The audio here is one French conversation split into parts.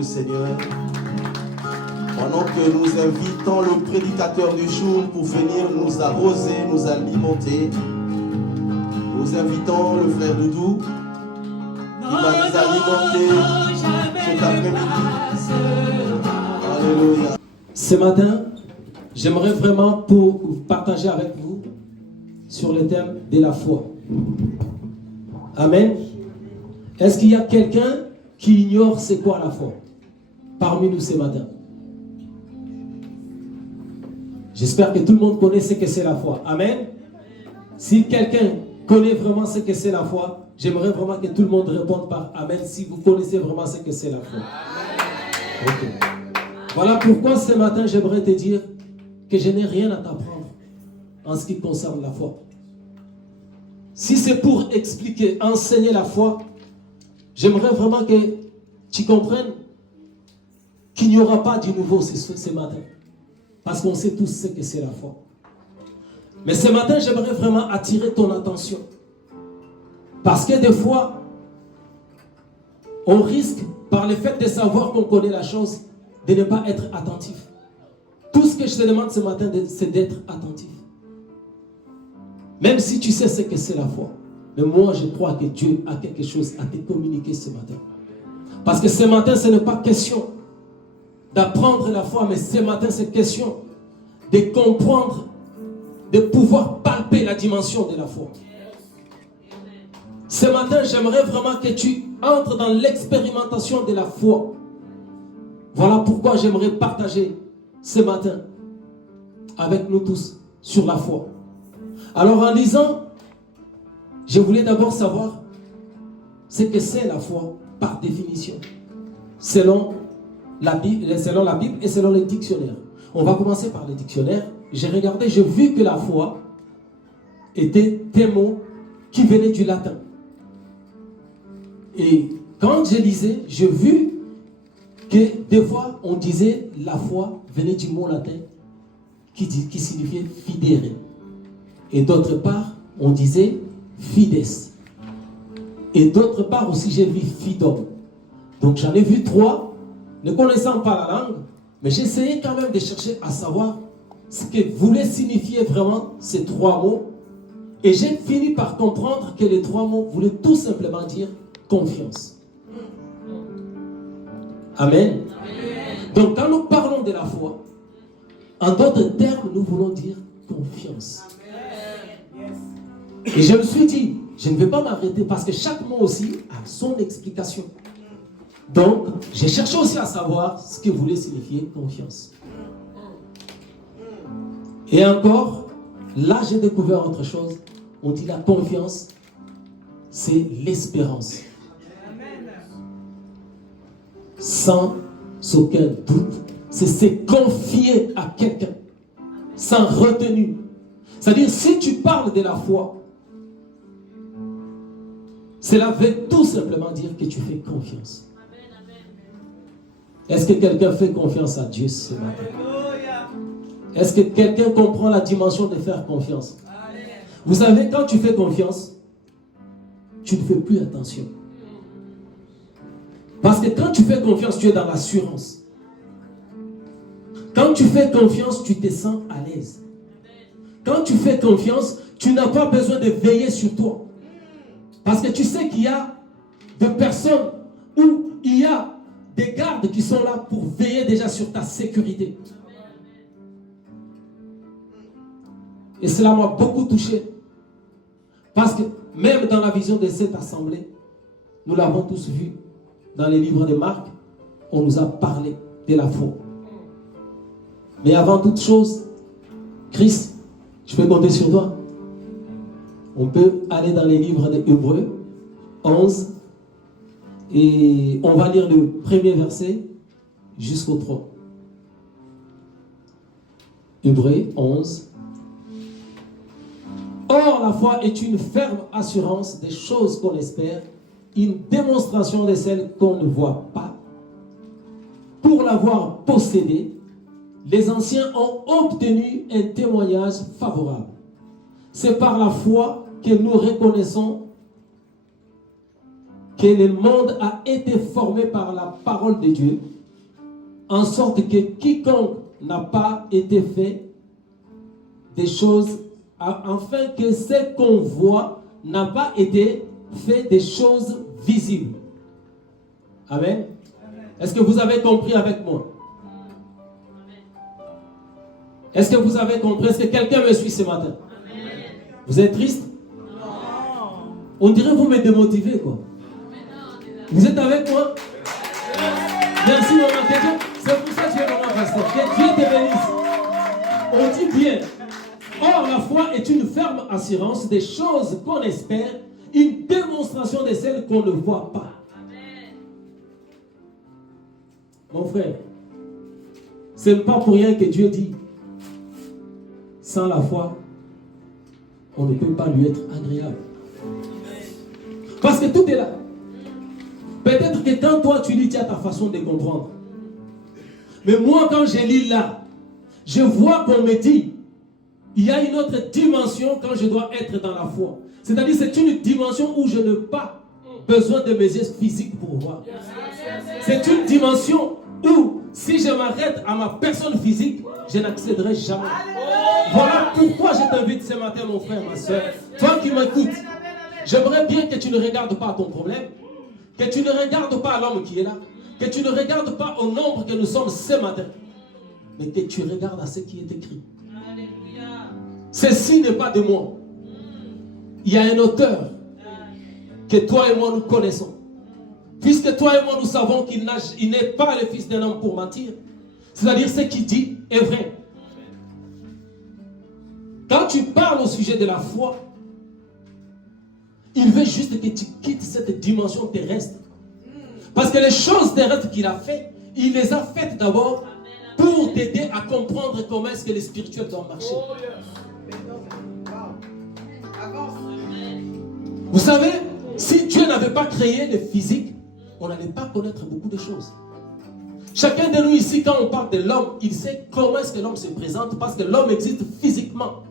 le Seigneur. Pendant que nous invitons le prédicateur du jour pour venir nous arroser, nous alimenter, nous invitons le frère Doudou qui va nous alimenter cet après-midi. Alléluia. Ce matin, j'aimerais vraiment pour partager avec vous sur le thème de la foi. Amen. Est-ce qu'il y a quelqu'un qui ignore c'est quoi la foi parmi nous ce matin? J'espère que tout le monde connaît ce que c'est la foi. Amen. Si quelqu'un connaît vraiment ce que c'est la foi, j'aimerais vraiment que tout le monde réponde par Amen si vous connaissez vraiment ce que c'est la foi. Okay. Voilà pourquoi ce matin j'aimerais te dire que je n'ai rien à t'apprendre en ce qui concerne la foi. Si c'est pour expliquer, enseigner la foi, j'aimerais vraiment que tu comprennes qu'il n'y aura pas du nouveau ce matin. Parce qu'on sait tous ce que c'est la foi. Mais ce matin, j'aimerais vraiment attirer ton attention. Parce que des fois, on risque, par le fait de savoir qu'on connaît la chose, de ne pas être attentif. Tout ce que je te demande ce matin, c'est d'être attentif. Même si tu sais ce que c'est la foi. Mais moi, je crois que Dieu a quelque chose à te communiquer ce matin. Parce que ce matin, ce n'est pas question d'apprendre la foi, mais ce matin, c'est question de comprendre, de pouvoir palper la dimension de la foi. Ce matin, j'aimerais vraiment que tu entres dans l'expérimentation de la foi. Voilà pourquoi j'aimerais partager ce matin avec nous tous sur la foi. Alors en lisant, je voulais d'abord savoir ce que c'est la foi par définition, selon la Bible et selon les dictionnaires. On va commencer par les dictionnaires. J'ai regardé, j'ai vu que la foi était des mots qui venaient du latin. Et quand je lisais, j'ai vu que des fois on disait la foi venait du mot latin qui signifiait fidere. Et d'autre part, on disait fides. Et d'autre part aussi, j'ai vu fidom. Donc j'en ai vu trois. Ne connaissant pas la langue, mais j'essayais quand même de chercher à savoir ce que voulaient signifier vraiment ces trois mots. Et j'ai fini par comprendre que les trois mots voulaient tout simplement dire confiance. Amen. Donc quand nous parlons de la foi, en d'autres termes, nous voulons dire confiance. Et je me suis dit, je ne vais pas m'arrêter parce que chaque mot aussi a son explication. Donc, j'ai cherché aussi à savoir ce que voulait signifier confiance. Et encore, là j'ai découvert autre chose. On dit la confiance, c'est l'espérance. Sans aucun doute, c'est se confier à quelqu'un, sans retenue. C'est-à-dire, si tu parles de la foi, cela veut tout simplement dire que tu fais confiance. Est-ce que quelqu'un fait confiance à Dieu ce matin? Est-ce que quelqu'un comprend la dimension de faire confiance? Vous savez, quand tu fais confiance, tu ne fais plus attention. Parce que quand tu fais confiance, tu es dans l'assurance. Quand tu fais confiance, tu te sens à l'aise. Quand tu fais confiance, tu n'as pas besoin de veiller sur toi. Parce que tu sais qu'il y a des personnes où il y a des gardes qui sont là pour veiller déjà sur ta sécurité. Et cela m'a beaucoup touché. Parce que même dans la vision de cette assemblée, nous l'avons tous vu, dans les livres de Marc, on nous a parlé de la foi. Mais avant toute chose, Christ, je peux compter sur toi. On peut aller dans les livres de Hébreux 11 et on va lire le premier verset jusqu'au 3. Hébreux 11. Or, la foi est une ferme assurance des choses qu'on espère, une démonstration de celles qu'on ne voit pas. Pour l'avoir possédée, les anciens ont obtenu un témoignage favorable. C'est par la foi que nous reconnaissons que le monde a été formé par la parole de Dieu, en sorte que quiconque n'a pas été fait des choses, afin que ce qu'on voit n'a pas été fait des choses visibles. Amen. Est-ce que vous avez compris avec moi? Est-ce que vous avez compris? Est-ce que quelqu'un me suit ce matin? Vous êtes triste? On dirait que vous me démotivez, quoi. Vous êtes avec moi? Merci, maman. C'est pour ça que tu es maman, pasteur. Que Dieu te bénisse. On dit bien. Or, la foi est une ferme assurance des choses qu'on espère, une démonstration de celles qu'on ne voit pas. Mon frère, ce n'est pas pour rien que Dieu dit, sans la foi, on ne peut pas lui être agréable. Parce que tout est là. Peut-être que quand toi tu lis, tu as ta façon de comprendre. Mais moi, quand je lis là, je vois qu'on me dit, il y a une autre dimension quand je dois être dans la foi. C'est-à-dire, c'est une dimension où je n'ai pas besoin de mes yeux physiques pour voir. C'est une dimension où, si je m'arrête à ma personne physique, je n'accéderai jamais. Voilà pourquoi je t'invite ce matin, mon frère, ma soeur, toi qui m'écoutes, j'aimerais bien que tu ne regardes pas à ton problème, que tu ne regardes pas à l'homme qui est là, que tu ne regardes pas au nombre que nous sommes ce matin, mais que tu regardes à ce qui est écrit. Ceci n'est pas de moi. Il y a un auteur que toi et moi nous connaissons. Puisque toi et moi nous savons qu'il n'est pas le fils d'un homme pour mentir. C'est-à-dire ce qu'il dit est vrai. Quand tu parles au sujet de la foi, il veut juste que tu quittes cette dimension terrestre. Parce que les choses terrestres qu'il a faites, il les a faites d'abord pour t'aider à comprendre comment est-ce que le spirituel doit marcher. Vous savez, si Dieu n'avait pas créé le physique, on n'allait pas connaître beaucoup de choses. Chacun de nous ici, quand on parle de l'homme, il sait comment est-ce que l'homme se présente parce que l'homme existe physiquement.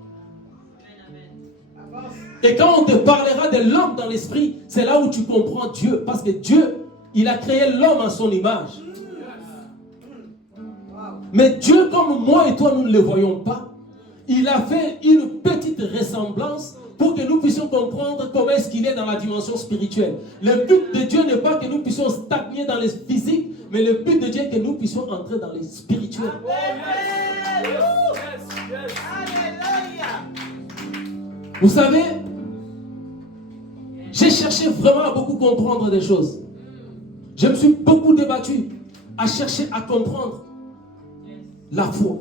Et quand on te parlera de l'homme dans l'esprit, c'est là où tu comprends Dieu. Parce que Dieu, il a créé l'homme à son image. Mais Dieu, comme moi et toi, nous ne le voyons pas, il a fait une petite ressemblance pour que nous puissions comprendre comment est-ce qu'il est dans la dimension spirituelle. Le but de Dieu n'est pas que nous puissions stagner dans les physiques, mais le but de Dieu est que nous puissions entrer dans les spirituels. Vous savez, j'ai cherché vraiment à beaucoup comprendre des choses. Je me suis beaucoup débattu à chercher à comprendre la foi.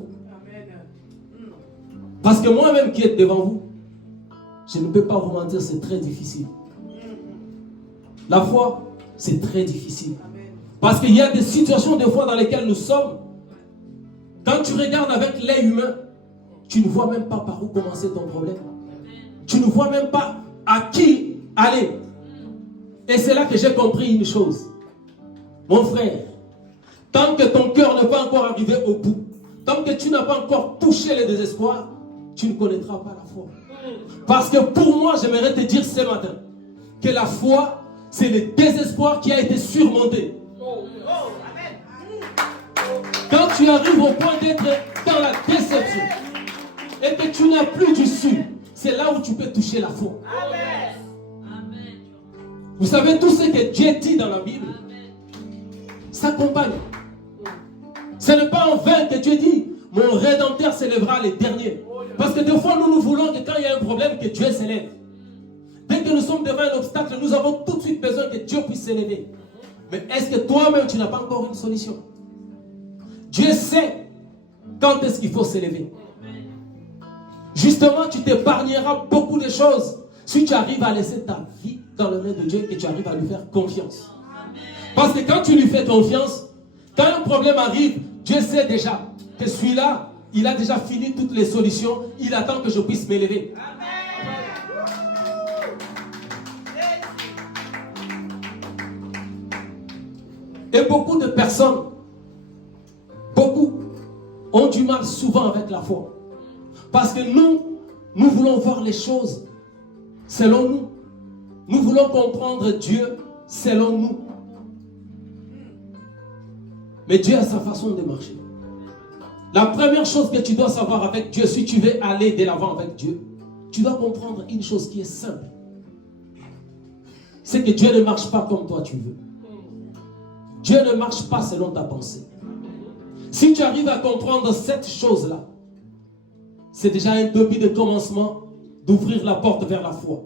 Parce que moi-même qui est devant vous, je ne peux pas vous mentir, c'est très difficile. La foi, c'est très difficile. Parce qu'il y a des situations des fois dans lesquelles nous sommes. Quand tu regardes avec l'œil humain, tu ne vois même pas par où commencer ton problème. Tu ne vois même pas à qui aller. Et c'est là que j'ai compris une chose. Mon frère, tant que ton cœur n'est pas encore arrivé au bout, tant que tu n'as pas encore touché le désespoir, tu ne connaîtras pas la foi. Parce que pour moi, j'aimerais te dire ce matin que la foi, c'est le désespoir qui a été surmonté. Quand tu arrives au point d'être dans la déception et que tu n'as plus d'issue, c'est là où tu peux toucher la foi. Vous savez, tout ce que Dieu dit dans la Bible s'accompagne. Ce n'est pas en vain que Dieu dit mon Rédempteur s'élèvera les derniers. Parce que des fois, nous voulons que quand il y a un problème, que Dieu s'élève. Dès que nous sommes devant un obstacle, nous avons tout de suite besoin que Dieu puisse s'élever. Mais est-ce que toi-même, tu n'as pas encore une solution? Dieu sait quand est-ce qu'il faut s'élever. Justement, tu t'épargneras beaucoup de choses si tu arrives à laisser ta vie dans le main de Dieu et que tu arrives à lui faire confiance. Parce que quand tu lui fais confiance, quand un problème arrive, Dieu sait déjà que celui-là, il a déjà fini toutes les solutions. Il attend que je puisse m'élever. Et beaucoup de personnes, ont du mal souvent avec la foi. Parce que nous voulons voir les choses selon nous. Nous voulons comprendre Dieu selon nous. Mais Dieu a sa façon de marcher. La première chose que tu dois savoir avec Dieu, si tu veux aller de l'avant avec Dieu, tu dois comprendre une chose qui est simple. C'est que Dieu ne marche pas comme toi tu veux. Dieu ne marche pas selon ta pensée. Si tu arrives à comprendre cette chose-là, c'est déjà un début de commencement d'ouvrir la porte vers la foi.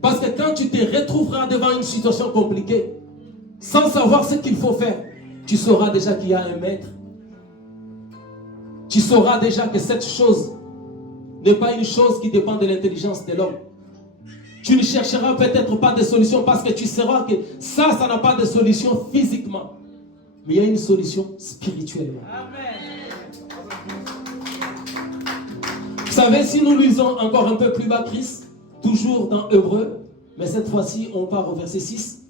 Parce que quand tu te retrouveras devant une situation compliquée, sans savoir ce qu'il faut faire, tu sauras déjà qu'il y a un maître. Tu sauras déjà que cette chose n'est pas une chose qui dépend de l'intelligence de l'homme. Tu ne chercheras peut-être pas de solution parce que tu sauras que ça n'a pas de solution physiquement. Mais il y a une solution spirituellement. Vous savez, si nous lisons encore un peu plus bas Christ, toujours dans Hébreux, mais cette fois-ci, on part au verset 6.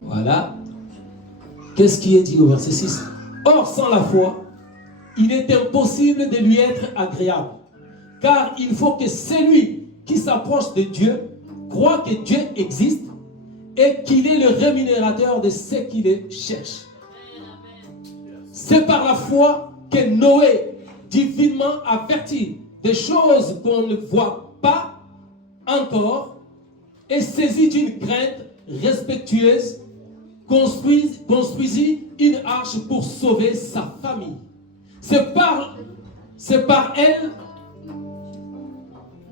Voilà. Qu'est-ce qui est dit au verset 6? Or, sans la foi, il est impossible de lui être agréable. Car il faut que celui qui s'approche de Dieu croit que Dieu existe et qu'il est le rémunérateur de ceux qui le cherchent. C'est par la foi que Noé, divinement averti des choses qu'on ne voit pas encore, et saisi d'une crainte respectueuse, construisit une arche pour sauver sa famille. C'est par elle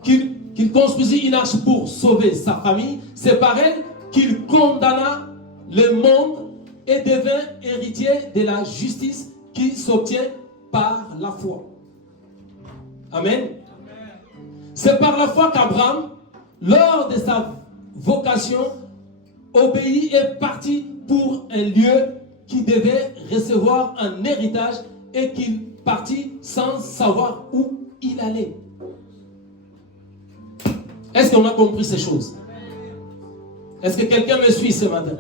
qu'il construisit une arche pour sauver sa famille. C'est par elle qu'il condamna le monde et devint héritier de la justice qui s'obtient par la foi. Amen. C'est par la foi qu'Abraham, lors de sa vocation, obéit et partit pour un lieu qui devait recevoir un héritage et qu'il partit sans savoir où il allait. Est-ce qu'on a compris ces choses? Est-ce que quelqu'un me suit ce matin?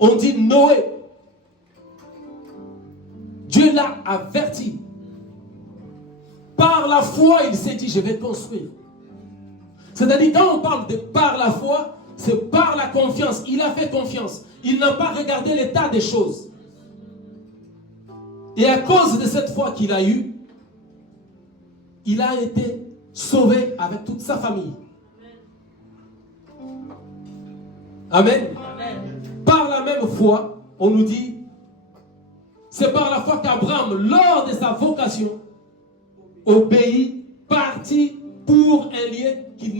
On dit Noé. Dieu l'a averti. Par la foi, il s'est dit, je vais construire. C'est-à-dire, quand on parle de par la foi, c'est par la confiance. Il a fait confiance. Il n'a pas regardé l'état des choses. Et à cause de cette foi qu'il a eue, il a été sauvé avec toute sa famille. Amen. Amen. Par la même foi, on nous dit, c'est par la foi qu'Abraham, lors de sa vocation, obéit, partit pour un lieu qu'il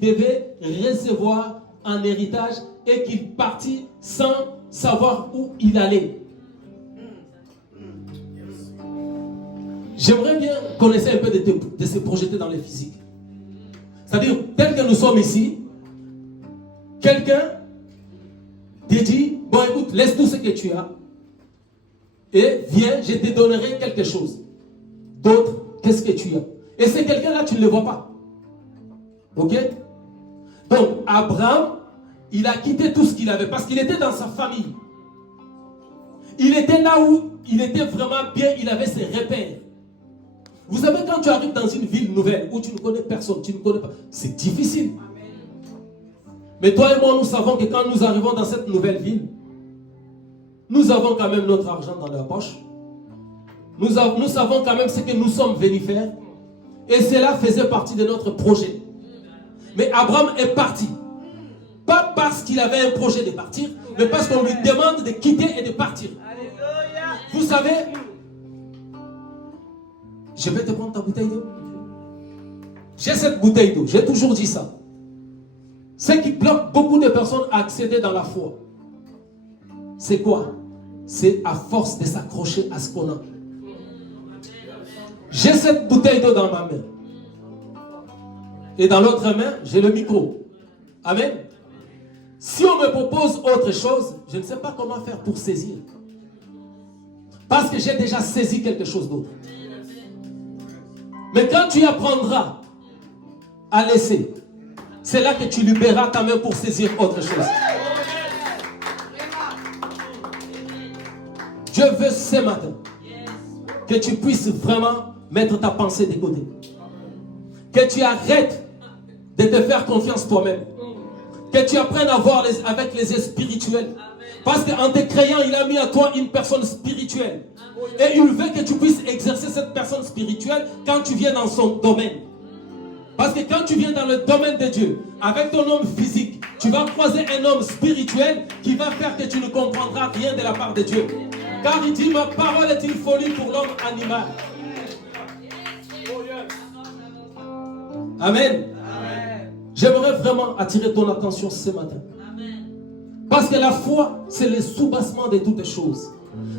devait recevoir en héritage et qu'il partit sans savoir où il allait. J'aimerais bien connaître un peu de se projeter dans les physiques. C'est-à-dire, tel que nous sommes ici, quelqu'un te dit, bon écoute, laisse tout ce que tu as et viens, je te donnerai quelque chose. D'autres, qu'est-ce que tu as? Et c'est quelqu'un-là, tu ne le vois pas. Ok? Donc, Abraham, il a quitté tout ce qu'il avait parce qu'il était dans sa famille. Il était là où il était vraiment bien, il avait ses repères. Vous savez, quand tu arrives dans une ville nouvelle où tu ne connais personne, tu ne connais pas, c'est difficile. Mais toi et moi, nous savons que quand nous arrivons dans cette nouvelle ville, nous avons quand même notre argent dans la poche. Nous savons quand même ce que nous sommes venus faire. Et cela faisait partie de notre projet. Mais Abraham est parti. Pas parce qu'il avait un projet de partir, mais parce qu'on lui demande de quitter et de partir. Vous savez, je vais te prendre ta bouteille d'eau. J'ai cette bouteille d'eau, j'ai toujours dit ça. Ce qui bloque beaucoup de personnes à accéder dans la foi, c'est quoi? C'est à force de s'accrocher à ce qu'on a. J'ai cette bouteille d'eau dans ma main. Et dans l'autre main, j'ai le micro. Amen. Si on me propose autre chose, je ne sais pas comment faire pour saisir. Parce que j'ai déjà saisi quelque chose d'autre. Mais quand tu apprendras à laisser, c'est là que tu libéreras ta main pour saisir autre chose. Dieu veut ce matin que tu puisses vraiment mettre ta pensée de côté. Que tu arrêtes de te faire confiance toi-même. Que tu apprennes à voir avec les yeux spirituels. Parce qu'en te créant, il a mis à toi une personne spirituelle. Et il veut que tu puisses exercer cette personne spirituelle quand tu viens dans son domaine. Parce que quand tu viens dans le domaine de Dieu, avec ton homme physique, tu vas croiser un homme spirituel qui va faire que tu ne comprendras rien de la part de Dieu. Car il dit, ma parole est une folie pour l'homme animal. Amen. J'aimerais vraiment attirer ton attention ce matin. Parce que la foi, c'est le soubassement de toutes choses.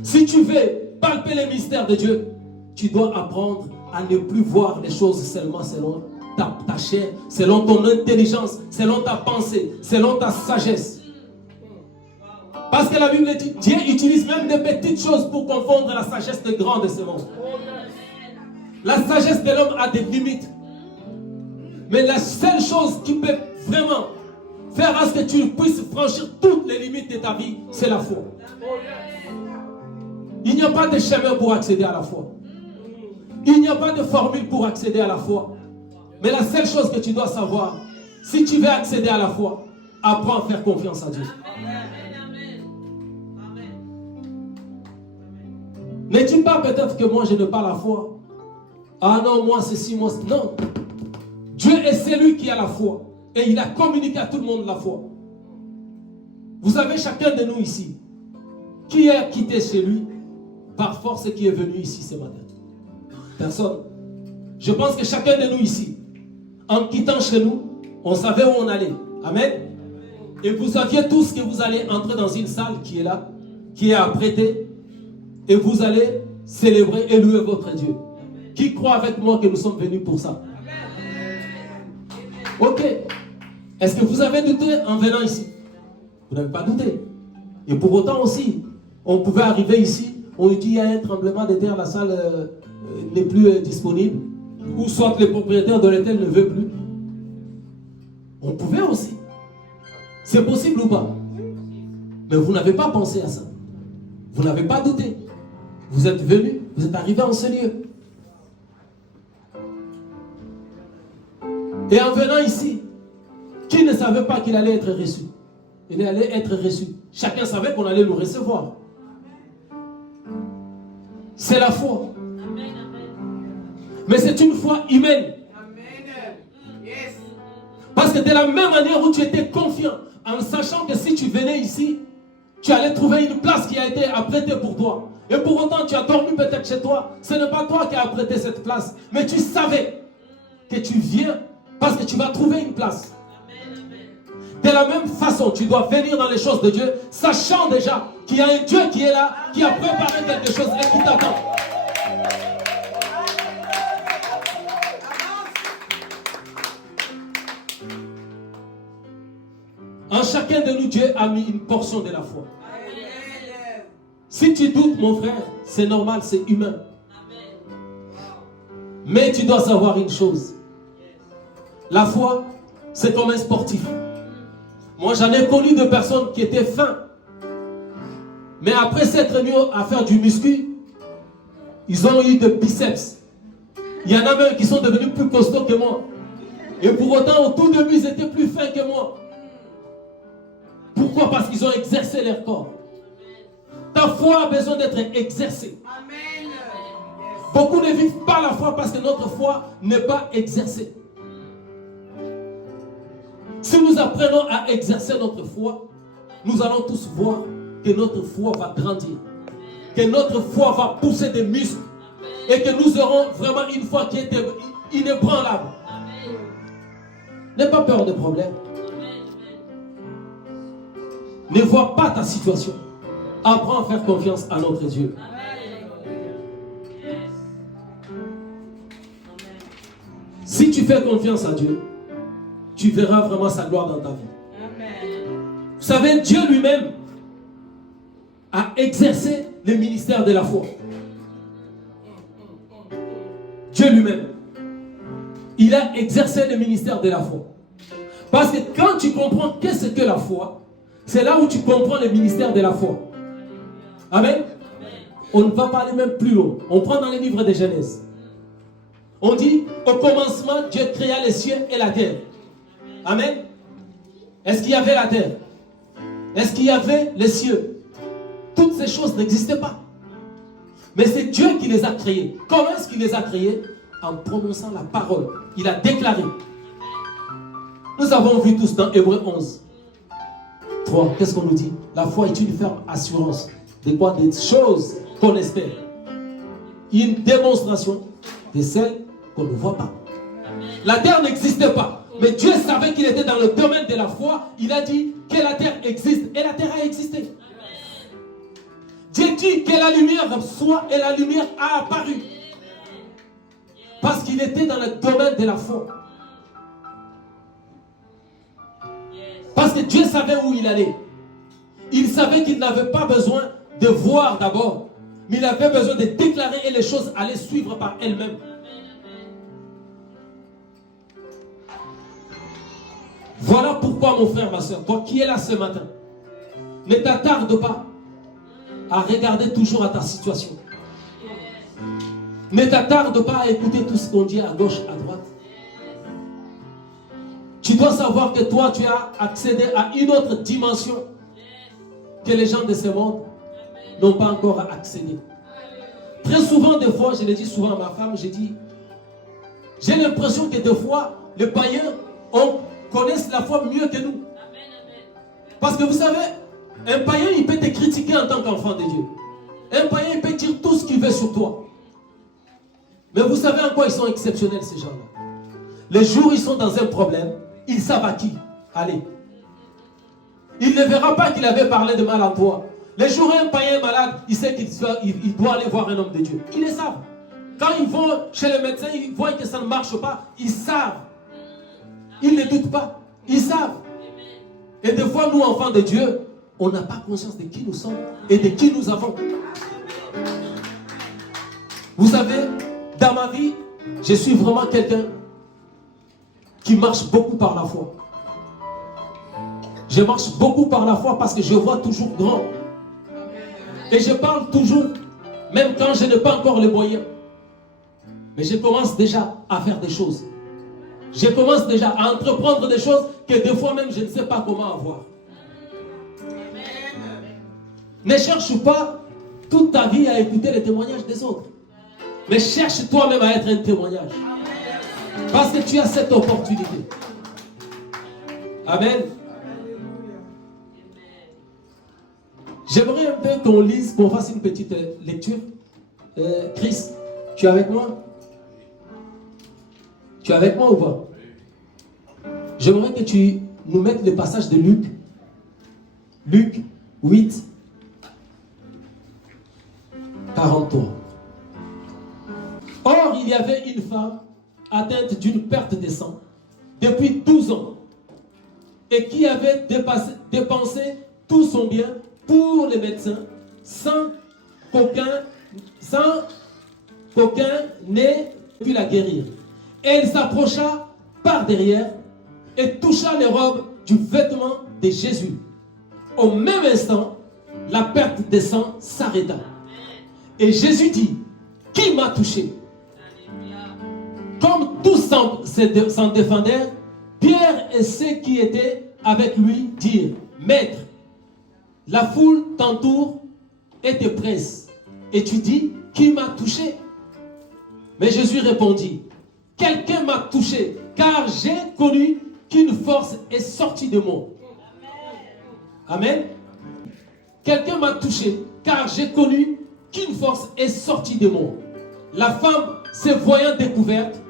Si tu veux palper les mystères de Dieu, tu dois apprendre à ne plus voir les choses seulement selon ta chair, selon ton intelligence, selon ta pensée, selon ta sagesse. Parce que la Bible dit, Dieu utilise même des petites choses pour confondre la sagesse de grands de ce monde. La sagesse de l'homme a des limites. Mais la seule chose qui peut vraiment faire à ce que tu puisses franchir toutes les limites de ta vie, c'est la foi. Il n'y a pas de chemin pour accéder à la foi. Il n'y a pas de formule pour accéder à la foi. Mais la seule chose que tu dois savoir, si tu veux accéder à la foi, apprends à faire confiance à Dieu. Ne dis pas peut-être que moi je n'ai pas la foi. Ah non, moi ceci, moi... Non. Dieu est celui qui a la foi. Et il a communiqué à tout le monde la foi. Vous savez, chacun de nous ici, qui a quitté chez lui par force et qui est venu ici ce matin? Personne. Je pense que chacun de nous ici, en quittant chez nous, on savait où on allait. Amen. Et vous saviez tous que vous allez entrer dans une salle qui est là, qui est apprêtée, et vous allez célébrer et louer votre Dieu. Qui croit avec moi que nous sommes venus pour ça? Ok. Est-ce que vous avez douté en venant ici? Vous n'avez pas douté. Et pour autant aussi, on pouvait arriver ici, on dit il y a un tremblement de terre, la salle n'est plus disponible, ou soit le propriétaire de l'hôtel ne veut plus. On pouvait aussi. C'est possible ou pas? Mais vous n'avez pas pensé à ça. Vous n'avez pas douté. Vous êtes venu, vous êtes arrivé en ce lieu. Et en venant ici, qui ne savait pas qu'il allait être reçu? Il allait être reçu. Chacun savait qu'on allait le recevoir. C'est la foi. Mais c'est une foi humaine. Parce que de la même manière où tu étais confiant, en sachant que si tu venais ici, tu allais trouver une place qui a été apprêtée pour toi. Et pour autant, tu as dormi peut-être chez toi. Ce n'est pas toi qui as apprêté cette place. Mais tu savais que tu viens parce que tu vas trouver une place. De la même façon, tu dois venir dans les choses de Dieu, sachant déjà qu'il y a un Dieu qui est là, qui a préparé quelque chose et qui t'attend. En chacun de nous, Dieu a mis une portion de la foi. Si tu doutes, mon frère, c'est normal, c'est humain. Mais tu dois savoir une chose. La foi, c'est comme un sportif. Moi, j'en ai connu de personnes qui étaient fins. Mais après s'être mis à faire du muscu, ils ont eu de biceps. Il y en a même qui sont devenus plus costauds que moi. Et pour autant, au tout début, ils étaient plus fins que moi. Pourquoi? Parce qu'ils ont exercé leur corps. Ta foi a besoin d'être exercée. Beaucoup ne vivent pas la foi parce que notre foi n'est pas exercée. Si nous apprenons à exercer notre foi, nous allons tous voir que notre foi va grandir. Que notre foi va pousser des muscles. Et que nous aurons vraiment une foi qui est inébranlable. N'aie pas peur des problèmes. Ne vois pas ta situation. Apprends à faire confiance à notre Dieu. Si tu fais confiance à Dieu, tu verras vraiment sa gloire dans ta vie. Vous savez, Dieu lui-même a exercé le ministère de la foi. Dieu lui-même, il a exercé le ministère de la foi. Parce que quand tu comprends qu'est-ce que la foi, c'est là où tu comprends le ministère de la foi. Amen. On ne va pas aller même plus loin. On prend dans les livres de Genèse. On dit, au commencement, Dieu créa les cieux et la terre. Amen. Est-ce qu'il y avait la terre? Est-ce qu'il y avait les cieux? Toutes ces choses n'existaient pas. Mais c'est Dieu qui les a créées. Comment est-ce qu'il les a créées? En prononçant la parole. Il a déclaré. Nous avons vu tous dans Hébreux 11. 3. Qu'est-ce qu'on nous dit? La foi est une ferme assurance. De quoi? Des choses qu'on espère. Une démonstration de celles qu'on ne voit pas. La terre n'existait pas. Mais Dieu savait qu'il était dans le domaine de la foi. Il a dit que la terre existe. Et la terre a existé. Dieu dit que la lumière soit et la lumière a apparu. Parce qu'il était dans le domaine de la foi. Parce que Dieu savait où il allait. Il savait qu'il n'avait pas besoin de voir d'abord. Mais il avait besoin de déclarer et les choses allaient suivre par elles-mêmes. Voilà pourquoi mon frère, ma soeur, toi qui es là ce matin, ne t'attarde pas à regarder toujours à ta situation. Ne t'attarde pas à écouter tout ce qu'on dit à gauche, à droite. Tu dois savoir que toi, tu as accédé à une autre dimension que les gens de ce monde n'ont pas encore accédé. Très souvent, des fois, je le dis souvent à ma femme, j'ai l'impression que des fois, les païens connaissent la foi mieux que nous. Parce que vous savez, un païen, il peut te critiquer en tant qu'enfant de Dieu. Un païen, il peut dire tout ce qu'il veut sur toi. Mais vous savez en quoi ils sont exceptionnels, ces gens-là? Les jours où ils sont dans un problème, ils savent à qui aller. Il ne verra pas qu'il avait parlé de mal en toi. Les jours où un païen est malade, il sait qu'il doit aller voir un homme de Dieu. Ils le savent. Quand ils vont chez le médecin, ils voient que ça ne marche pas. Ils savent. Ils ne doutent pas. Ils savent. Et des fois, nous, enfants de Dieu, on n'a pas conscience de qui nous sommes et de qui nous avons. Vous savez, dans ma vie, je suis vraiment quelqu'un qui marche beaucoup par la foi. Je marche beaucoup par la foi parce que je vois toujours grand. Et je parle toujours, même quand je n'ai pas encore les moyens. Mais je commence déjà à faire des choses. Je commence déjà à entreprendre des choses que des fois même je ne sais pas comment avoir. Ne cherche pas toute ta vie à écouter les témoignages des autres. Mais cherche toi-même à être un témoignage. Parce que tu as cette opportunité. Amen. J'aimerais un peu qu'on lise, qu'on fasse une petite lecture. Chris, tu es avec moi? Tu es avec moi ou pas? J'aimerais que tu nous mettes le passage de Luc. Luc 8, 43. Or, il y avait une femme atteinte d'une perte de sang depuis 12 ans et qui avait dépensé tout son bien pour les médecins sans qu'aucun n'ait pu la guérir. Elle s'approcha par derrière et toucha les robes du vêtement de Jésus. Au même instant, la perte de sang s'arrêta. Et Jésus dit, qui m'a touché? Comme tous s'en défendèrent, Pierre et ceux qui étaient avec lui dirent, Maître, la foule t'entoure et te presse. Et tu dis, qui m'a touché? Mais Jésus répondit, quelqu'un m'a touché, car j'ai connu qu'une force est sortie de moi. Amen. Quelqu'un m'a touché, car j'ai connu qu'une force est sortie de moi. La femme, se voyant découverte,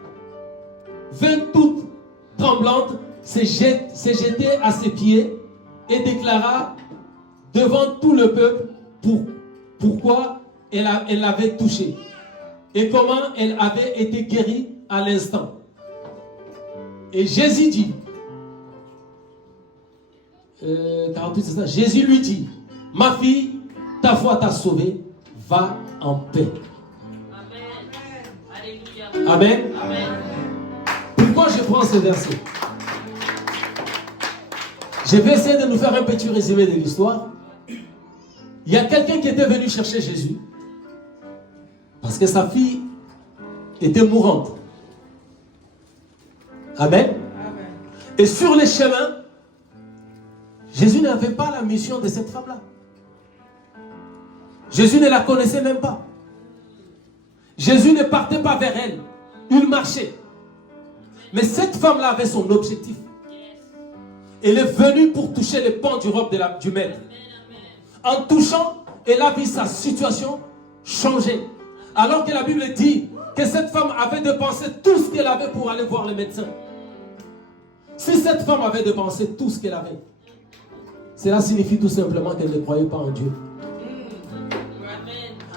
vint toute tremblante, se jeter à ses pieds et déclara devant tout le peuple pourquoi elle l'avait touché et comment elle avait été guérie à l'instant. Et Jésus dit, 48, c'est ça. Jésus lui dit, ma fille, ta foi t'a sauvée, va en paix. Amen. Amen. Amen. Pourquoi je prends ce verset? Je vais essayer de nous faire un petit résumé de l'histoire. Il y a quelqu'un qui était venu chercher Jésus parce que sa fille était mourante. Amen. Amen. Et sur les chemins, Jésus n'avait pas la mission de cette femme-là. Jésus ne la connaissait même pas. Jésus ne partait pas vers elle. Il marchait. Mais cette femme-là avait son objectif. Elle est venue pour toucher les pans du robe du maître. En touchant, elle a vu sa situation changer. Alors que la Bible dit que cette femme avait dépensé tout ce qu'elle avait pour aller voir le médecin. Si cette femme avait dépensé tout ce qu'elle avait, cela signifie tout simplement qu'elle ne croyait pas en Dieu.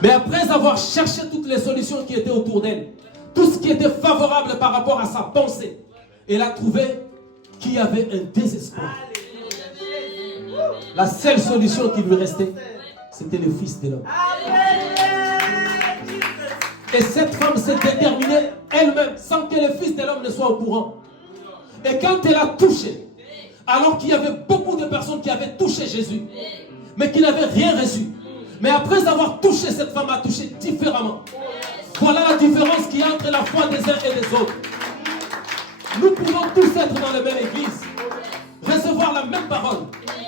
Mais après avoir cherché toutes les solutions qui étaient autour d'elle, tout ce qui était favorable par rapport à sa pensée, elle a trouvé qu'il y avait un désespoir. La seule solution qui lui restait, c'était le Fils de l'homme. Et cette femme s'est déterminée elle-même, sans que le Fils de l'homme ne soit au courant. Et quand elle a touché, alors qu'il y avait beaucoup de personnes qui avaient touché Jésus, mais qui n'avaient rien reçu. Mais après avoir touché, cette femme a touché différemment. Voilà la différence qu'il y a entre la foi des uns et des autres. Nous pouvons tous être dans la même église, recevoir la même parole,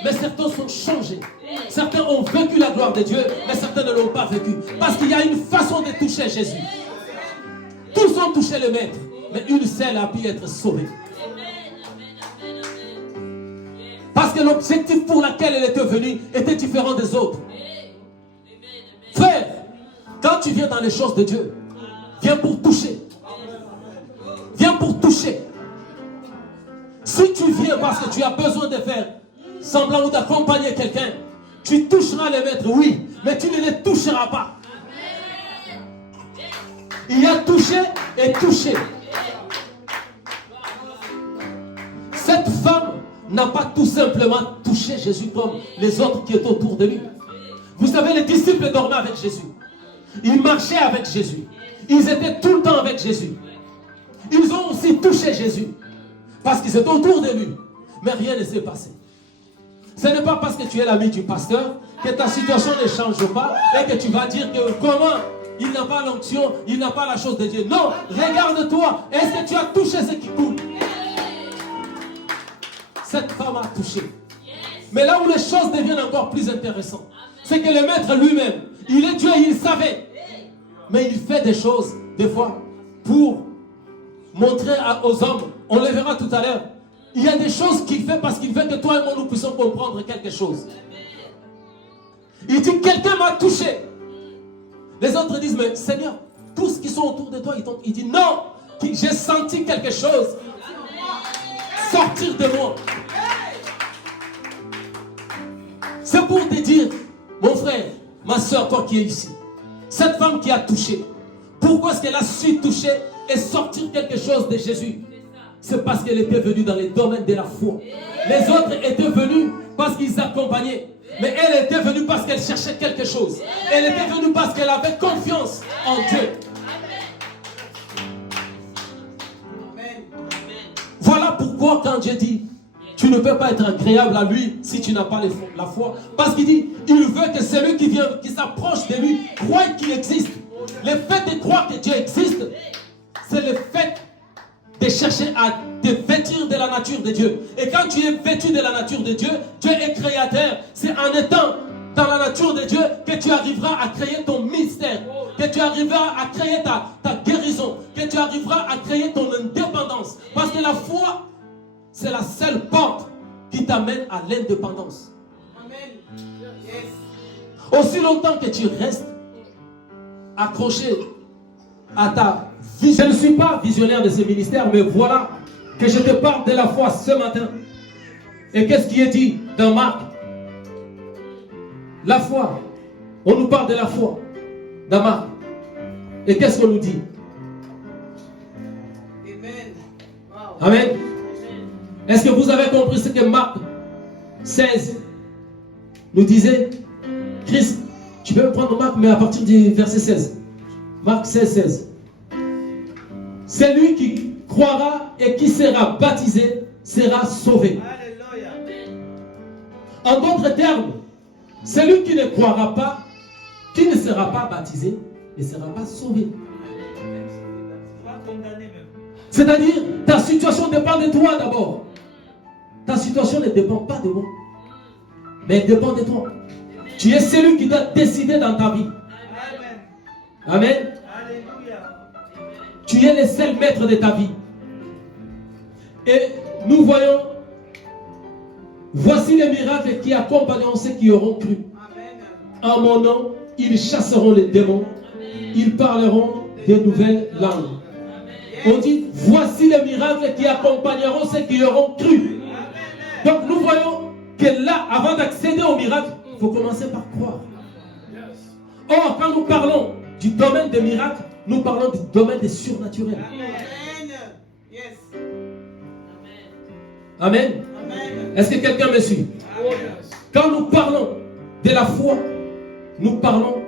mais certains sont changés. Certains ont vécu la gloire de Dieu, mais certains ne l'ont pas vécu. Parce qu'il y a une façon de toucher Jésus. Tous ont touché le Maître, mais une seule a pu être sauvée. Parce que l'objectif pour lequel elle était venue était différent des autres. Frère, quand tu viens dans les choses de Dieu, viens pour toucher. Viens pour toucher. Si tu viens parce que tu as besoin de faire semblant ou d'accompagner quelqu'un, tu toucheras les maîtres, oui, mais tu ne les toucheras pas. Il y a touché et touché. Cette femme n'a pas tout simplement touché Jésus comme les autres qui étaient autour de lui. Vous savez, les disciples dormaient avec Jésus. Ils marchaient avec Jésus. Ils étaient tout le temps avec Jésus. Ils ont aussi touché Jésus. Parce qu'ils étaient autour de lui. Mais rien ne s'est passé. Ce n'est pas parce que tu es l'ami du pasteur que ta situation ne change pas et que tu vas dire que comment il n'a pas l'onction, il n'a pas la chose de Dieu. Non, regarde-toi. Est-ce que tu as touché ce qui coule? Cette femme a touché. Mais là où les choses deviennent encore plus intéressantes, c'est que le maître lui-même, il est Dieu, il savait. Mais il fait des choses, des fois, pour montrer aux hommes, on le verra tout à l'heure, il y a des choses qu'il fait parce qu'il veut que toi et moi nous puissions comprendre quelque chose. Il dit, quelqu'un m'a touché. Les autres disent, mais Seigneur, tous qui sont autour de toi, il dit, non, j'ai senti quelque chose sortir de moi. C'est pour te dire, mon frère, ma soeur, toi qui es ici, cette femme qui a touché, pourquoi est-ce qu'elle a su toucher et sortir quelque chose de Jésus? C'est parce qu'elle était venue dans les domaines de la foi. Les autres étaient venus parce qu'ils accompagnaient. Mais elle était venue parce qu'elle cherchait quelque chose. Elle était venue parce qu'elle avait confiance en Dieu. Voilà pourquoi quand Dieu dit, tu ne peux pas être agréable à lui si tu n'as pas la foi. Parce qu'il dit, il veut que celui qui vient, qui s'approche de lui, croie qu'il existe. Le fait de croire que Dieu existe, c'est le fait de chercher à te vêtir de la nature de Dieu. Et quand tu es vêtu de la nature de Dieu, Dieu est créateur. C'est en étant dans la nature de Dieu que tu arriveras à créer ton mystère, que tu arriveras à créer ta guérison, que tu arriveras à créer ton indépendance. Parce que la foi, c'est la seule porte qui t'amène à l'indépendance. Aussi longtemps que tu restes accroché à ta vie. Je ne suis pas visionnaire de ce ministère, mais voilà que je te parle de la foi ce matin. Et qu'est-ce qui est dit dans Marc? La foi. On nous parle de la foi dans Marc. Et qu'est-ce qu'on nous dit? Amen. Est-ce que vous avez compris ce que Marc 16 nous disait? Christ, tu peux prendre Marc, mais à partir du verset 16. Marc 16, 16. Celui qui croira et qui sera baptisé sera sauvé. Alléluia. En d'autres termes, celui qui ne croira pas, qui ne sera pas baptisé, ne sera pas sauvé. C'est-à-dire, ta situation dépend de toi d'abord. Ta situation ne dépend pas de moi. Mais il dépend de toi. Tu es celui qui doit décider dans ta vie. Amen. Tu es le seul maître de ta vie. Et nous voyons, voici les miracles qui accompagneront ceux qui auront cru. En mon nom, ils chasseront les démons. Ils parleront de nouvelles langues. On dit, voici les miracles qui accompagneront ceux qui auront cru. Donc nous voyons que là, avant d'accéder au miracle, il faut commencer par croire. Or, quand nous parlons du domaine des miracles, nous parlons du domaine des surnaturels. Amen. Est-ce que quelqu'un me suit? Quand nous parlons de la foi, nous parlons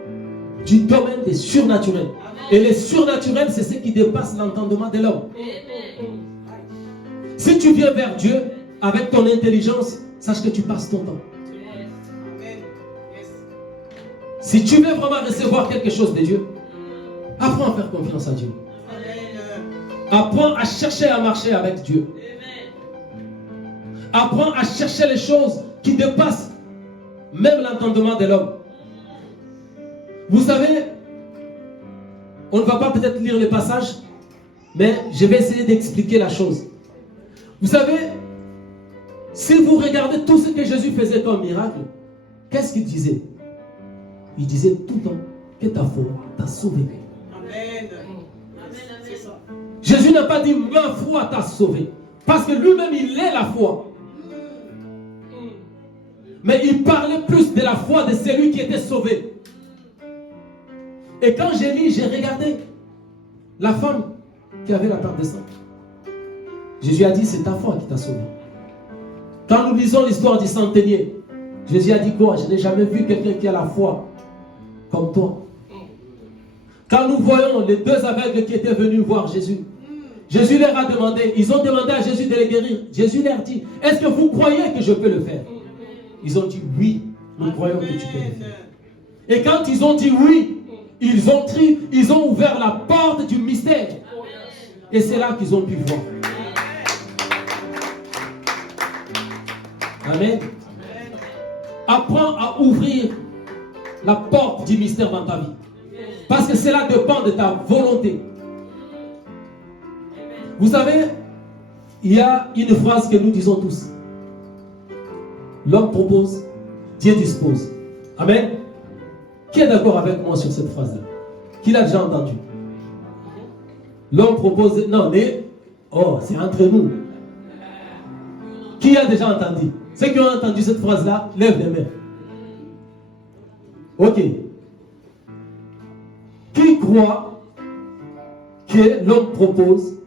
du domaine des surnaturels. Et les surnaturels, c'est ce qui dépasse l'entendement de l'homme. Si tu viens vers Dieu avec ton intelligence, sache que tu passes ton temps. Si tu veux vraiment recevoir quelque chose de Dieu, apprends à faire confiance à Dieu. Apprends à chercher à marcher avec Dieu. Apprends à chercher les choses qui dépassent même l'entendement de l'homme. Vous savez, on ne va pas peut-être lire les passages, mais je vais essayer d'expliquer la chose. Vous savez, si vous regardez tout ce que Jésus faisait comme miracle, qu'est-ce qu'il disait? Il disait tout le temps que ta foi t'a sauvé. Amen. Jésus n'a pas dit ma foi t'a sauvé, parce que lui-même il est la foi. Mais il parlait plus de la foi de celui qui était sauvé. Et quand j'ai lu, j'ai regardé la femme qui avait la perte de sang. Jésus a dit, c'est ta foi qui t'a sauvé. Quand nous lisons l'histoire du centenier, Jésus a dit quoi? Je n'ai jamais vu quelqu'un qui a la foi comme toi. Quand nous voyons les deux aveugles qui étaient venus voir Jésus, Jésus leur a demandé, ils ont demandé à Jésus de les guérir. Jésus leur dit, est-ce que vous croyez que je peux le faire? Ils ont dit oui, nous croyons que tu peux le faire. Et quand ils ont dit oui, ils ont ouvert la porte du mystère. Et c'est là qu'ils ont pu voir. Amen. Apprends à ouvrir la porte du mystère dans ta vie. Parce que cela dépend de ta volonté. Vous savez, il y a une phrase que nous disons tous. L'homme propose, Dieu dispose. Amen. Qui est d'accord avec moi sur cette phrase-là? Qui l'a déjà entendu? L'homme propose... Non, mais... Oh, c'est entre nous. Qui a déjà entendu? Ceux qui ont entendu cette phrase-là, lève les mains. Ok. Qui croit que l'homme propose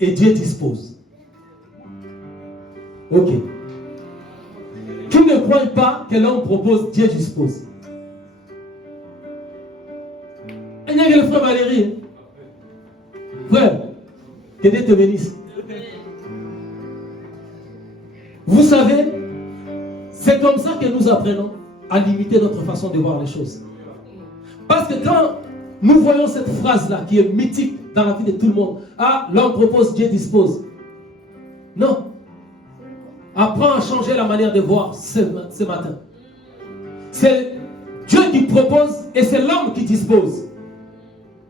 et Dieu dispose? Ok. Qui ne croit pas que l'homme propose, Dieu dispose? Il y a le frère Valérie. Frère, que Dieu te bénisse. Vous savez, c'est comme ça que nous apprenons à limiter notre façon de voir les choses. Parce que quand nous voyons cette phrase-là qui est mythique dans la vie de tout le monde, ah, l'homme propose, Dieu dispose. Non. Apprends à changer la manière de voir ce matin. C'est Dieu qui propose et c'est l'homme qui dispose.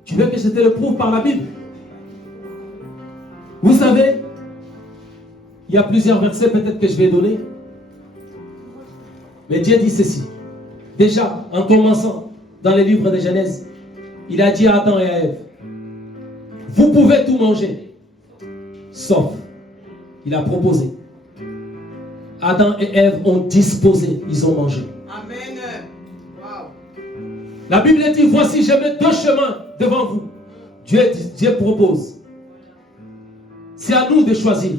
Tu veux que je te le prouve par la Bible? Vous savez, il y a plusieurs versets peut-être que je vais donner. Mais Dieu dit ceci. Déjà, en commençant dans les livres de Genèse, il a dit à Adam et à Ève, vous pouvez tout manger, sauf, il a proposé. Adam et Ève ont disposé, ils ont mangé. Amen. Wow. La Bible dit, voici, je mets deux chemins devant vous. Dieu propose. C'est à nous de choisir.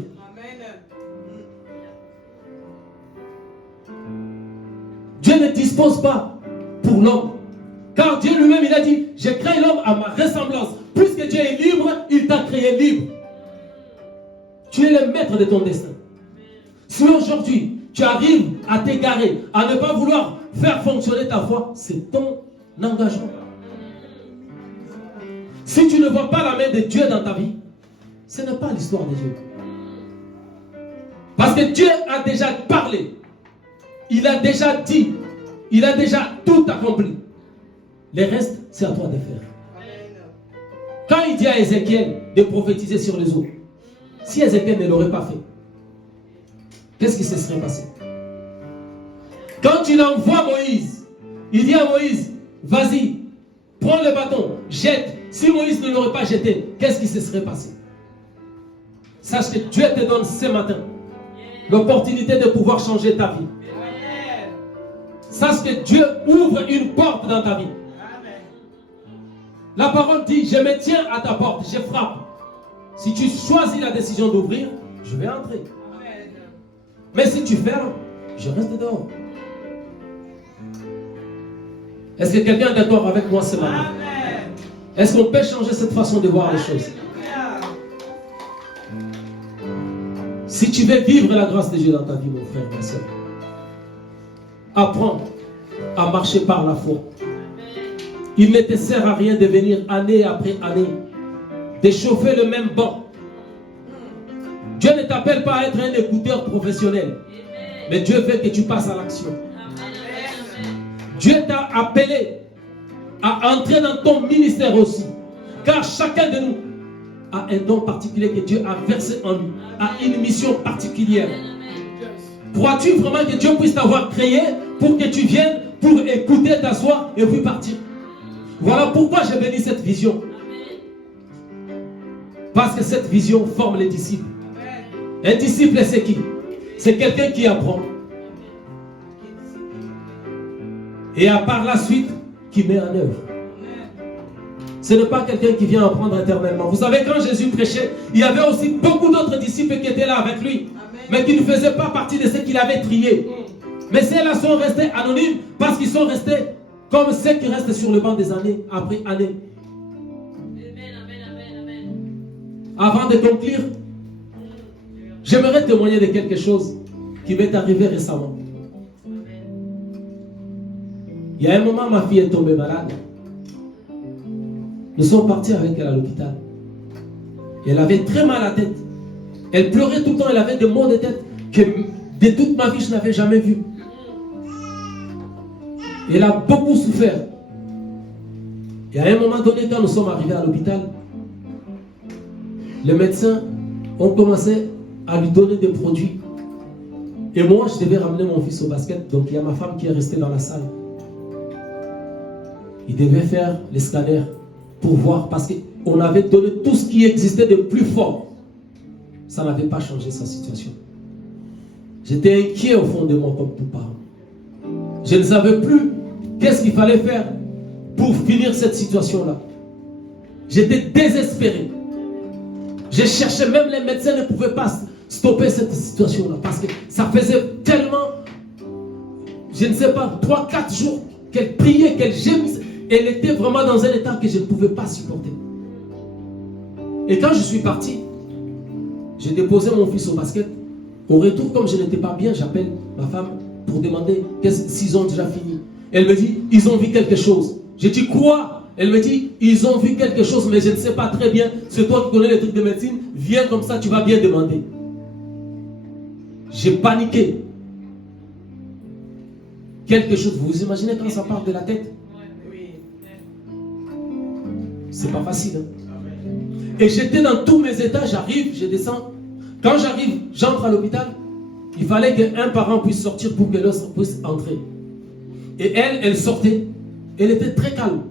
Dieu ne dispose pas pour l'homme. Car Dieu lui-même, il a dit, j'ai créé l'homme à ma ressemblance. Puisque Dieu est libre, il t'a créé libre. Tu es le maître de ton destin. Si aujourd'hui, tu arrives à t'égarer, à ne pas vouloir faire fonctionner ta foi, c'est ton engagement. Si tu ne vois pas la main de Dieu dans ta vie, ce n'est pas l'histoire de Dieu. Parce que Dieu a déjà parlé. il a déjà dit, il a déjà tout accompli. Le reste, c'est à toi de faire. Quand il dit à Ézéchiel de prophétiser sur les eaux, si Ézéchiel ne l'aurait pas fait, qu'est-ce qui se serait passé? Quand il envoie Moïse, il dit à Moïse, vas-y, prends le bâton, jette. Si Moïse ne l'aurait pas jeté, qu'est-ce qui se serait passé? Sache que Dieu te donne ce matin l'opportunité de pouvoir changer ta vie. Sache que Dieu ouvre une porte dans ta vie. La parole dit, je me tiens à ta porte, je frappe. Si tu choisis la décision d'ouvrir, je vais entrer. Mais si tu fermes, je reste dehors. Est-ce que quelqu'un est d'accord avec moi ce matin? Est-ce qu'on peut changer cette façon de voir les choses? Si tu veux vivre la grâce de Dieu dans ta vie, mon frère, ma soeur, apprends à marcher par la foi. Il ne te sert à rien de venir année après année, de chauffer le même banc. Dieu ne t'appelle pas à être un écouteur professionnel, mais Dieu veut que tu passes à l'action. Dieu t'a appelé à entrer dans ton ministère aussi, car chacun de nous a un don particulier que Dieu a versé en lui, a une mission particulière. Crois-tu vraiment que Dieu puisse t'avoir créé pour que tu viennes, pour écouter, t'asseoir et puis partir? Voilà pourquoi j'ai béni cette vision. Parce que cette vision forme les disciples. Un disciple, c'est qui? C'est quelqu'un qui apprend. Et par la suite, qui met en œuvre. Ce n'est pas quelqu'un qui vient apprendre éternellement. Vous savez, quand Jésus prêchait, il y avait aussi beaucoup d'autres disciples qui étaient là avec lui, mais qui ne faisaient pas partie de ceux qu'il avait triés. Mais ceux-là sont restés anonymes parce qu'ils sont restés comme ceux qui restent sur le banc des années après années. Avant de conclure, j'aimerais témoigner de quelque chose qui m'est arrivé récemment. Il y a un moment, ma fille est tombée malade. Nous sommes partis avec elle à l'hôpital. Elle avait très mal à la tête. Elle pleurait tout le temps. Elle avait des maux de tête que de toute ma vie, je n'avais jamais vu. Elle a beaucoup souffert. Et à un moment donné, quand nous sommes arrivés à l'hôpital, les médecins ont commencé à lui donner des produits. Et moi, je devais ramener mon fils au basket. Donc, il y a ma femme qui est restée dans la salle. Il devait faire les scanners pour voir, parce qu'on avait donné tout ce qui existait de plus fort. Ça n'avait pas changé sa situation. J'étais inquiet au fond de moi comme tout parent. Je ne savais plus qu'est-ce qu'il fallait faire pour finir cette situation-là. J'étais désespéré. Je cherchais, même les médecins ne pouvaient pas stopper cette situation-là, parce que ça faisait tellement, je ne sais pas, 3-4 jours qu'elle priait, qu'elle gémissait. Elle était vraiment dans un état que je ne pouvais pas supporter. Et quand je suis parti, j'ai déposé mon fils au basket. Au retour, comme je n'étais pas bien, j'appelle ma femme pour demander s'ils ont déjà fini. Elle me dit, ils ont vu quelque chose. J'ai dit, quoi? Elle me dit, ils ont vu quelque chose, mais je ne sais pas très bien. C'est toi qui connais les trucs de médecine. Viens comme ça, tu vas bien demander. J'ai paniqué. Quelque chose, vous vous imaginez quand ça part de la tête? C'est pas facile. Hein? Et j'étais dans tous mes états, j'arrive, je descends. Quand j'arrive, j'entre à l'hôpital. Il fallait qu'un parent puisse sortir pour que l'autre puisse entrer. Et elle sortait. Elle était très calme.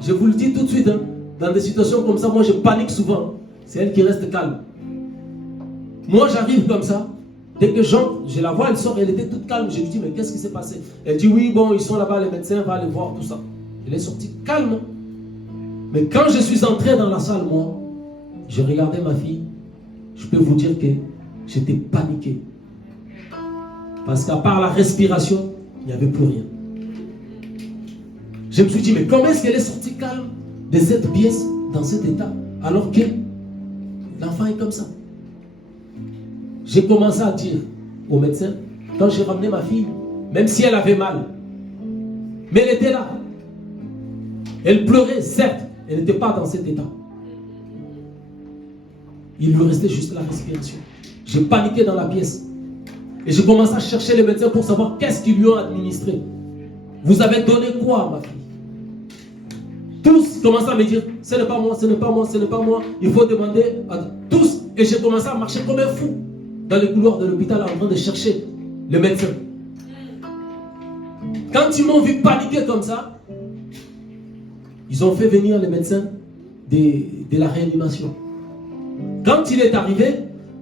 Je vous le dis tout de suite, hein, dans des situations comme ça, moi je panique souvent. C'est elle qui reste calme. Moi j'arrive comme ça. Dès que j'entre, je la vois, elle sort, elle était toute calme. Je lui dis, mais qu'est-ce qui s'est passé? Elle dit, oui, bon, ils sont là-bas, les médecins, va aller voir, tout ça. Elle est sortie calme. Mais quand je suis entré dans la salle, moi, je regardais ma fille. Je peux vous dire que j'étais paniqué. Parce qu'à part la respiration, il n'y avait plus rien. Je me suis dit, mais comment est-ce qu'elle est sortie calme de cette pièce, dans cet état, alors que l'enfant est comme ça? J'ai commencé à dire au médecin, quand j'ai ramené ma fille, même si elle avait mal, mais elle était là. Elle pleurait, certes, elle n'était pas dans cet état. Il lui restait juste la respiration. J'ai paniqué dans la pièce. Et je commence à chercher les médecins pour savoir qu'est-ce qu'ils lui ont administré. Vous avez donné quoi, ma fille? Tous commencent à me dire, ce n'est pas moi, ce n'est pas moi, ce n'est pas moi. Il faut demander à tous. Et j'ai commencé à marcher comme un fou dans les couloirs de l'hôpital en train de chercher le médecin. Quand ils m'ont vu paniquer comme ça, ils ont fait venir le médecin de la réanimation. Quand il est arrivé,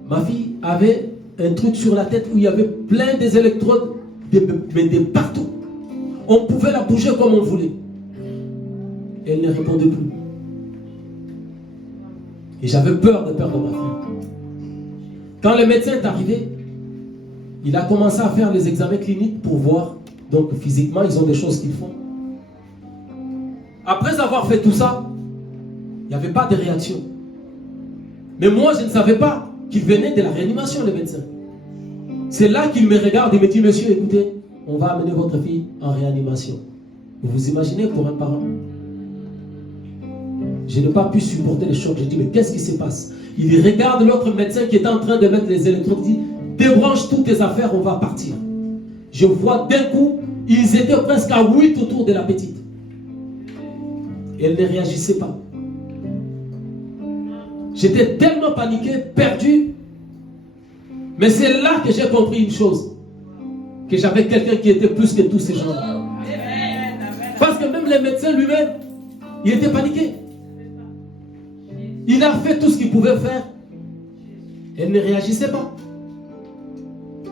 ma fille avait un truc sur la tête où il y avait plein des électrodes mais de partout. On pouvait la bouger comme on voulait. Elle ne répondait plus. Et j'avais peur de perdre ma fille. Quand le médecin est arrivé, il a commencé à faire les examens cliniques pour voir. Donc physiquement, ils ont des choses qu'ils font. Après avoir fait tout ça, il n'y avait pas de réaction. Mais moi, je ne savais pas qu'il venait de la réanimation, le médecin. C'est là qu'il me regarde et me dit, monsieur, écoutez, on va amener votre fille en réanimation. Vous vous imaginez pour un parent? Je n'ai pas pu supporter le choc. J'ai dit, mais qu'est-ce qui se passe? Il regarde l'autre médecin qui est en train de mettre les électrodes. Il dit, débranche toutes tes affaires, on va partir. Je vois d'un coup, ils étaient presque à 8 autour de la petite. Et elle ne réagissait pas. J'étais tellement paniqué, perdu. Mais c'est là que j'ai compris une chose. Que j'avais quelqu'un qui était plus que tous ces gens-là. Parce que même les médecins lui-même, il était paniqué. Il a fait tout ce qu'il pouvait faire. Elle ne réagissait pas.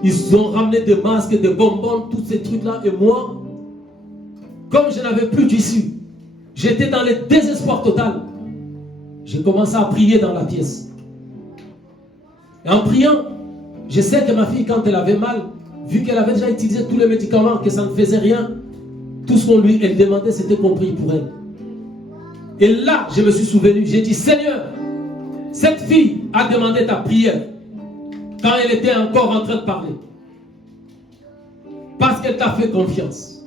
Ils ont ramené des masques, des bonbons, tous ces trucs-là. Et moi, comme je n'avais plus d'issue, j'étais dans le désespoir total. J'ai commencé à prier dans la pièce. Et en priant, je sais que ma fille, quand elle avait mal, vu qu'elle avait déjà utilisé tous les médicaments, que ça ne faisait rien, tout ce qu'on elle demandait, c'était compris pour elle. Et là, je me suis souvenu, j'ai dit, Seigneur, cette fille a demandé ta prière quand elle était encore en train de parler. Parce qu'elle t'a fait confiance.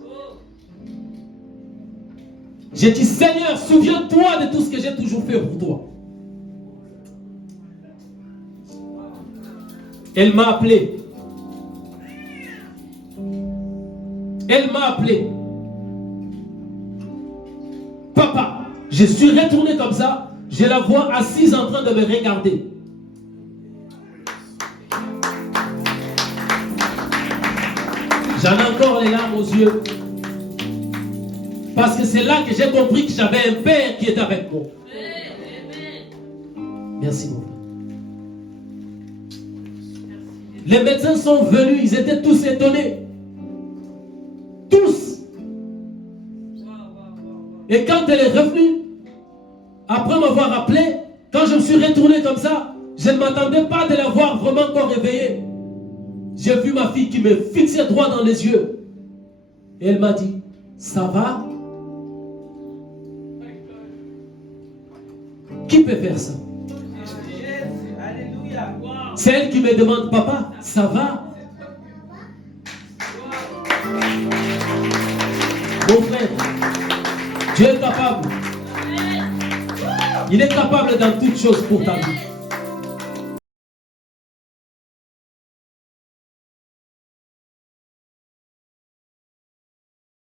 J'ai dit, Seigneur, souviens-toi de tout ce que j'ai toujours fait pour toi. Elle m'a appelé. Elle m'a appelé. Papa, je suis retourné comme ça. Je la vois assise en train de me regarder. J'en ai encore les larmes aux yeux. Parce que c'est là que j'ai compris que j'avais un père qui était avec moi. Merci mon frère. Les médecins sont venus, ils étaient tous étonnés. Tous. Et quand elle est revenue, après m'avoir appelé, quand je me suis retourné comme ça, je ne m'attendais pas de la voir vraiment encore réveillée. J'ai vu ma fille qui me fixait droit dans les yeux. Et elle m'a dit, ça va? Qui peut faire ça? C'est elle qui me demande, papa, ça va? Mon frère, Dieu est capable. Il est capable dans toutes choses pour ta vie.